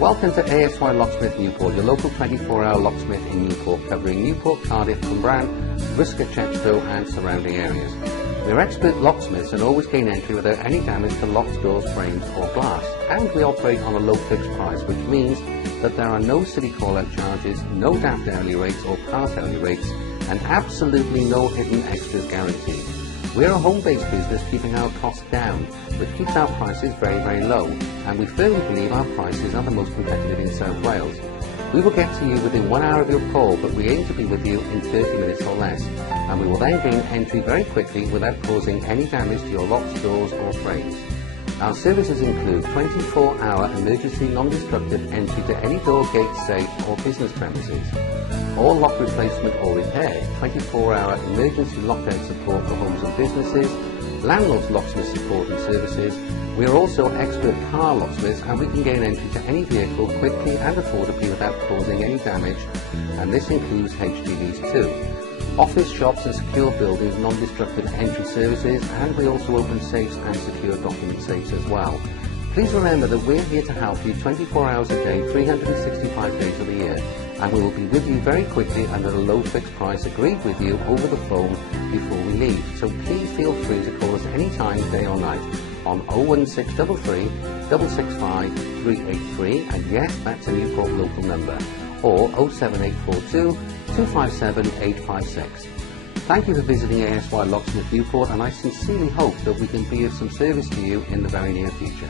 Welcome to ASY Locksmith Newport, your local 24-hour locksmith in Newport, covering Newport, Cardiff, Cwmbran, Briscoe, Chepstow and surrounding areas. We are expert locksmiths and always gain entry without any damage to locks, doors, frames or glass. And we operate on a low fixed price, which means that there are no silly call-out charges, no daft hourly rates or part hourly rates, and absolutely no hidden extras guaranteed. We are a home-based business keeping our costs down, which keeps our prices very, very low, and we firmly believe our prices are the most competitive in South Wales. We will get to you within 1 hour of your call, but we aim to be with you in 30 minutes or less, and we will then gain entry very quickly without causing any damage to your locks, doors or frames. Our services include 24-hour emergency non-destructive entry to any door, gate, safe or business premises, all lock replacement or repair, 24-hour emergency lockdown support for homes and businesses, landlords locksmith support and services. We are also expert car locksmiths, and we can gain entry to any vehicle quickly and affordably without causing any damage, and this includes HGVs too. Office, shops and secure buildings non-destructive entry services, and we also open safes and secure document safes as well. Please remember that we're here to help you 24 hours a day, 365 days of the year, and we will be with you very quickly and at a low fixed price agreed with you over the phone before we leave. So please feel free to call us anytime, day or night, on 01633 665 383, and yes, that's a Newport local number, or 07842 257 856. Thank you for visiting ASY Locksmith Newport, and I sincerely hope that we can be of some service to you in the very near future.